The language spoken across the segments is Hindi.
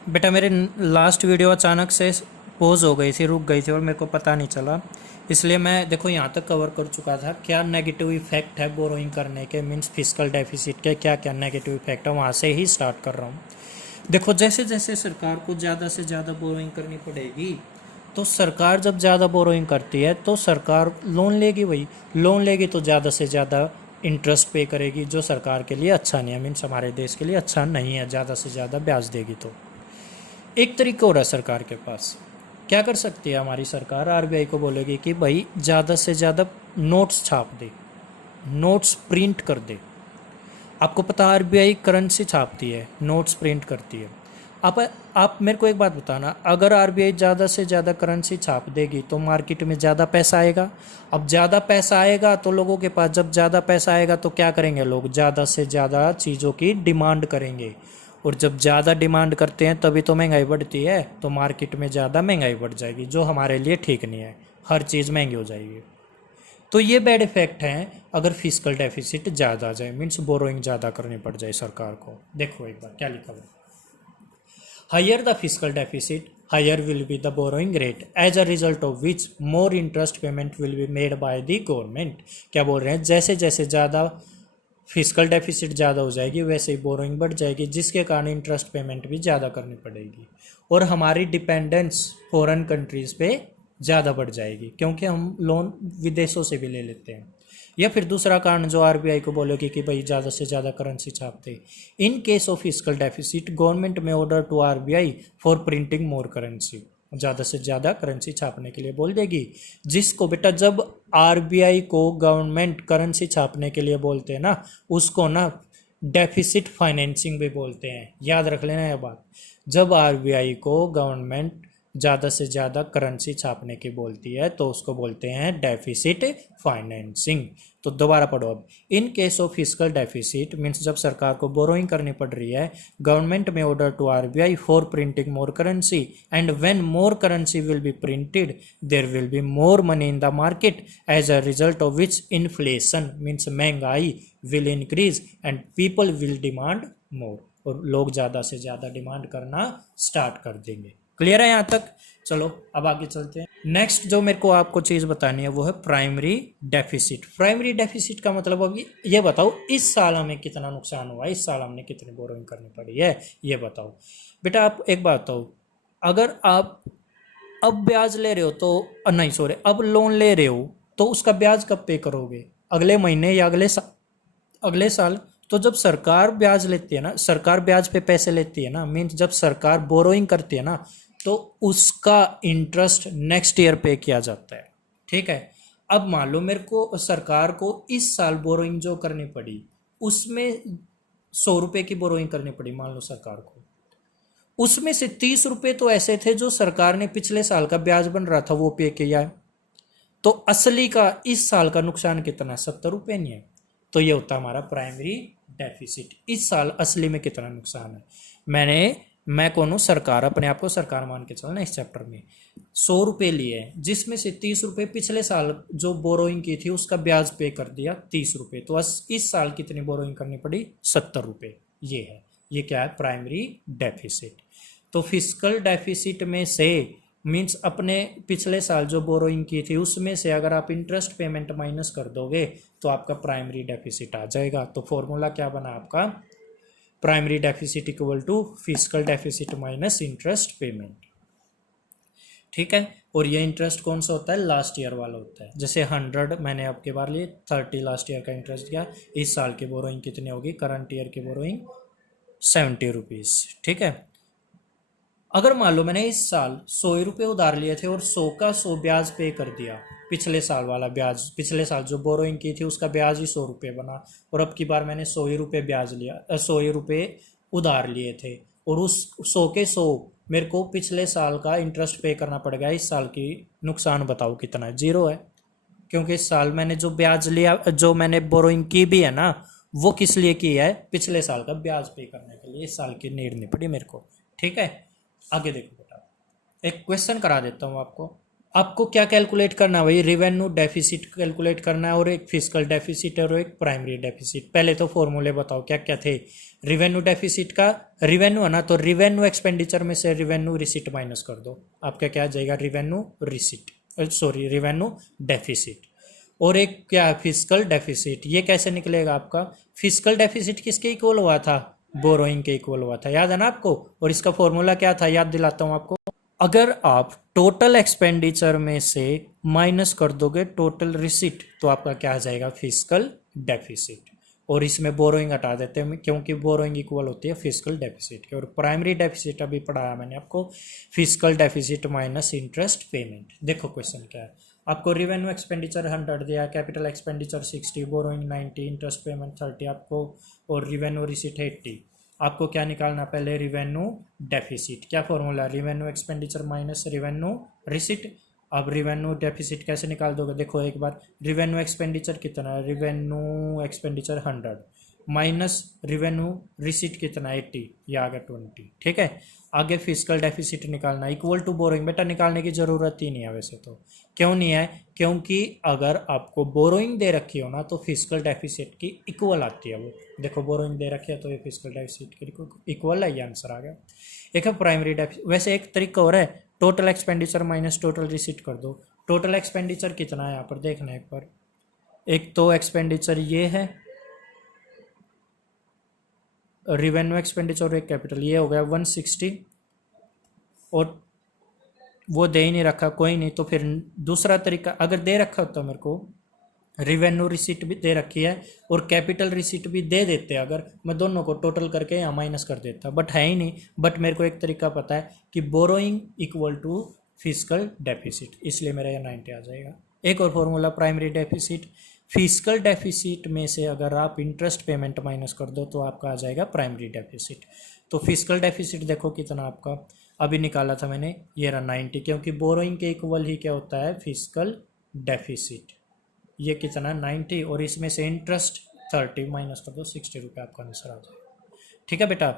बेटा मेरे लास्ट वीडियो अचानक से पॉज हो गई थी, रुक गई थी और मेरे को पता नहीं चला। इसलिए मैं देखो यहाँ तक कवर कर चुका था क्या नेगेटिव इफेक्ट है बोरोइंग करने के, मींस फिजिकल डेफिसिट के क्या क्या नेगेटिव इफेक्ट है, वहाँ से ही स्टार्ट कर रहा हूँ। देखो जैसे जैसे सरकार को ज़्यादा से ज़्यादा बोरोइंग करनी पड़ेगी, तो सरकार जब ज़्यादा बोरोइंग करती है तो सरकार लोन लेगी, वही लोन लेगी तो ज़्यादा से ज़्यादा इंटरेस्ट पे करेगी, जो सरकार के लिए अच्छा नहीं है, मीन्स हमारे देश के लिए अच्छा नहीं है। ज़्यादा से ज़्यादा ब्याज देगी तो एक तरीका हो रहा है सरकार के पास। क्या कर सकती है हमारी सरकार? आरबीआई को बोलेगी कि भाई ज़्यादा से ज़्यादा नोट्स छाप दे, नोट्स प्रिंट कर दे। आपको पता है आरबीआई करेंसी छापती है, नोट्स प्रिंट करती है। आप मेरे को एक बात बताना, अगर आरबीआई ज़्यादा से ज़्यादा करेंसी छाप देगी तो मार्केट में ज़्यादा पैसा आएगा। अब ज़्यादा पैसा आएगा तो लोगों के पास, जब ज़्यादा पैसा आएगा तो क्या करेंगे लोग? ज़्यादा से ज़्यादा चीज़ों की डिमांड करेंगे, और जब ज़्यादा डिमांड करते हैं तभी तो महंगाई बढ़ती है, तो मार्केट में ज़्यादा महंगाई बढ़ जाएगी, जो हमारे लिए ठीक नहीं है। हर चीज़ महंगी हो जाएगी। तो ये बैड इफेक्ट हैं अगर फिजिकल डेफिसिट ज़्यादा आ जाए, मीन्स बोरोइंग ज़्यादा करनी पड़ जाए सरकार को। देखो एक बार क्या लिखा हुआ है, higher the fiscal deficit higher will be the borrowing rate, as a result of which more interest payment will be made by the government. क्या बोल रहे हैं? जैसे जैसे ज़्यादा फिजिकल डेफिसिट ज़्यादा हो जाएगी वैसे ही बोरोइंग बढ़ जाएगी, जिसके कारण इंटरेस्ट पेमेंट भी ज़्यादा करनी पड़ेगी, और हमारी डिपेंडेंस फॉरेन कंट्रीज़ पे ज़्यादा बढ़ जाएगी, क्योंकि हम लोन विदेशों से भी ले लेते हैं। या फिर दूसरा कारण जो आरबीआई को बोलेगी कि भाई ज़्यादा से ज़्यादा करेंसी छापते। In case of physical deficit government में order to RBI for printing more currency, ज़्यादा से ज़्यादा करेंसी छापने के लिए बोल देगी। जिसको बेटा, जब आरबीआई को गवर्नमेंट करेंसी छापने के लिए बोलते हैं ना, उसको ना डेफिसिट फाइनेंसिंग भी बोलते हैं, याद रख लेना यह बात। जब आरबीआई को गवर्नमेंट ज़्यादा से ज़्यादा करेंसी छापने की बोलती है तो उसको बोलते हैं डेफिसिट फाइनेंसिंग। तो दोबारा पढ़ो अब, इन case of physical deficit means जब सरकार को बोरोइंग करनी पड़ रही है, गवर्नमेंट में order to RBI for printing more currency, and when more currency will be printed there will be more money in the market, as a result of which inflation means महंगाई will increase and people will demand more, और लोग ज़्यादा से ज़्यादा डिमांड करना स्टार्ट कर देंगे। क्लियर है यहाँ तक? चलो अब आगे चलते हैं। नेक्स्ट जो मेरे को आपको चीज़ बतानी है वो है प्राइमरी डेफिसिट। प्राइमरी डेफिसिट का मतलब अब ये बताओ, इस साल हमें कितना नुकसान हुआ, इस साल हमने कितनी बोरोइंग करनी पड़ी है, ये बताओ। बेटा आप एक बात बताओ, अगर आप अब ब्याज ले रहे हो तो नहीं सॉरी, अब लोन ले रहे हो तो उसका ब्याज कब पे करोगे? अगले महीने या अगले साल। तो जब सरकार ब्याज लेती है ना, सरकार ब्याज पे पैसे लेती है ना, मीन्स जब सरकार बोरोइंग करती है ना, तो उसका इंटरेस्ट नेक्स्ट ईयर पे किया जाता है। ठीक है। अब मान लो मेरे को, सरकार को इस साल बोरोइंग जो करनी पड़ी उसमें 100 रुपए की बोरोइंग करनी पड़ी, मान लो सरकार को, उसमें से 30 रुपए तो ऐसे थे जो सरकार ने पिछले साल का ब्याज बन रहा था वो पे किया है, तो असली का इस साल का नुकसान कितना है? 70 रुपए नहीं है। तो ये होता है हमारा प्राइमरी डेफिसिट, इस साल असली में कितना नुकसान है। मैं कौन हूँ? सरकार, अपने आप को सरकार मान के चलना। इस चैप्टर में 100 रुपए लिए, जिसमें से 30 रुपए पिछले साल जो बोरोइंग की थी उसका ब्याज पे कर दिया 30 रुपए, तो इस साल कितनी बोरोइंग करनी पड़ी? 70 रुपए। ये है, ये क्या है? Primary deficit. तो फिजिकल डेफिसिट में से मीन्स अपने पिछले साल जो बोरोइंग की थी उसमें से अगर आप इंटरेस्ट पेमेंट माइनस कर दोगे तो आपका प्राइमरी डेफिसिट आ जाएगा। तो फॉर्मूला क्या बना आपका? Primary deficit equal to fiscal deficit minus interest payment. ठीक है। और ये इंटरेस्ट कौन सा होता है? लास्ट ईयर वाला होता है। जैसे 100 मैंने आपके बार लिए, 30 लास्ट ईयर का इंटरेस्ट दिया, इस साल की बोरोइंग कितनी होगी? करंट ईयर की बोरोइंग 70 रुपीज़। ठीक है। अगर मान लो मैंने इस साल 100 रुपये उधार लिए थे और 100 का 100 ब्याज पे कर दिया, पिछले साल वाला ब्याज, पिछले साल जो बोरोइंग की थी उसका ब्याज ही 100 रुपये बना, और अब की बार मैंने 100 रुपये ब्याज लिया, 100 रुपये उधार लिए थे, और उस 100 के 100 मेरे को पिछले साल का इंटरेस्ट पे करना पड़ गया। इस साल की नुकसान बताओ कितना है? 0 है, क्योंकि इस साल मैंने जो ब्याज लिया, जो मैंने बोरोइंग की भी है ना, वो किस लिए की है? पिछले साल का ब्याज पे करने के लिए, इस साल की नीड नहीं पड़ी मेरे को। ठीक है। आगे देखो बेटा, एक क्वेश्चन करा देता हूँ आपको। आपको क्या कैलकुलेट करना है भाई, रिवेन्यू डेफिसिट कैलकुलेट करना है और एक फिजिकल डेफिसिट और एक प्राइमरी डेफिसिट। पहले तो फॉर्मूले बताओ क्या क्या थे। रिवेन्यू डेफिसिट का, रिवेन्यू है ना, तो रिवेन्यू एक्सपेंडिचर में से रिवेन्यू रिसिट माइनस कर दो, आपका क्या आ जाएगा, revenue receipt, sorry revenue deficit. और एक क्या है, फिजिकल डेफिसिट। ये कैसे निकलेगा आपका, फिजिकल डेफिसिट किसके इक्वल हुआ था, बोरोइंग के इक्वल हुआ था, याद है ना आपको। और इसका फॉर्मूला क्या था, याद दिलाता हूं आपको। अगर आप टोटल एक्सपेंडिचर में से माइनस कर दोगे टोटल रिसिट, तो आपका क्या आ जाएगा, फिजिकल डेफिसिट। और इसमें बोरोइंग हटा देते हैं क्योंकि बोरोइंग इक्वल होती है फिजिकल डेफिसिट के। और प्राइमरी डेफिसिट अभी पढ़ाया मैंने आपको, physical deficit minus interest payment. देखो क्वेश्चन क्या है, आपको रिवेन्यू एक्सपेंडिचर 100 दिया, capital expenditure 60, borrowing 90, interest payment 30 आपको, और रिवेन्यू रिसिट 80। आपको क्या निकालना, पहले रिवेन्यू डेफिसिट। क्या formula, revenue expenditure minus revenue receipt. अब रिवेन्यू डेफिसिट कैसे निकाल दोगे, देखो एक बार, रिवेन्यू एक्सपेंडिचर कितना है, revenue expenditure 100 minus revenue receipt कितना 80, ये आ गया 20, ठीक है। आगे फिजिकल डेफिसिट निकालना, इक्वल टू बोरोइंग। बेटा निकालने की जरूरत ही नहीं है वैसे तो। क्यों नहीं है, क्योंकि अगर आपको बोरोइंग दे रखी हो ना, तो फिजिकल डेफिसिट की इक्वल आती है वो। देखो बोरोइंग दे रखी है तो ये फिजिकल डेफिसिट की इक्वल है, ये आंसर आ गया। एक है प्राइमरी डेफिसिट। वैसे एक तरीका और है, total expenditure minus total receipt कर दो। टोटल एक्सपेंडिचर कितना है यहाँ पर देखना एक बार। एक तो एक्सपेंडिचर ये है, रिवेन्यू एक्सपेंडिचर और एक कैपिटल, ये हो गया 160। और वो दे ही नहीं रखा, कोई नहीं, तो फिर दूसरा तरीका, अगर दे रखा होता मेरे को, रिवेन्यू रिसीट भी दे रखी है और कैपिटल रिसीट भी दे देते, अगर मैं दोनों को टोटल करके यहाँ माइनस कर देता, बट है ही नहीं। बट मेरे को एक तरीका पता है कि borrowing equal to fiscal deficit, इसलिए मेरा ये 90 आ जाएगा। एक और formula, primary deficit, fiscal deficit में से अगर आप इंटरेस्ट पेमेंट माइनस कर दो तो आपका आ जाएगा प्राइमरी डेफिसिट। तो फिजिकल डेफिसिट देखो कितना आपका अभी निकाला था मैंने, ये रहा 90, क्योंकि बोरोइंग के इक्वल ही क्या होता है, फिजिकल डेफिसिट। ये कितना 90, और इसमें से इंटरेस्ट 30 माइनस कर दो, 60 रुपये आपका आंसर आ जाएगा। ठीक है बेटा,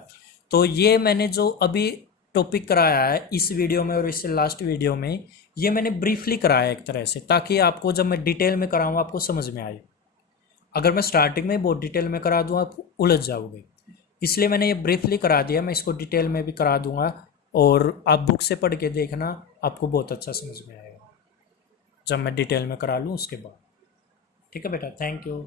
तो ये मैंने जो अभी टॉपिक कराया है इस वीडियो में और इससे लास्ट वीडियो में, ये मैंने ब्रीफली कराया एक तरह से, ताकि आपको जब मैं डिटेल में कराऊँ आपको समझ में आए। अगर मैं स्टार्टिंग में बहुत डिटेल में करा दूँ आप उलझ जाओगे, इसलिए मैंने ये ब्रीफली करा दिया। मैं इसको डिटेल में भी करा दूंगा और आप बुक से पढ़ के देखना, आपको बहुत अच्छा समझ में आएगा जब मैं डिटेल में करा लूँ उसके बाद। ठीक है बेटा, थैंक यू।